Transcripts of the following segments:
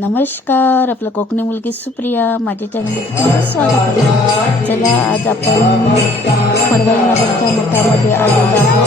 नमस्कार आपलं कोकणी मुलगी सुप्रिया माझ्या चॅनलमध्ये स्वागत आहे. चला आज आपण पडवळनगरच्या मठामध्ये आलेलो आहोत.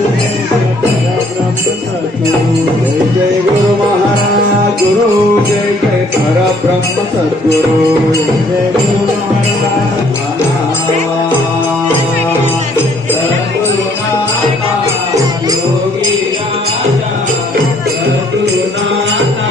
जय जय गुरु महाराज गुरु जय जय खरा ब्रह्म सद्गुरु जय गुरु योगी राजा योगी राजा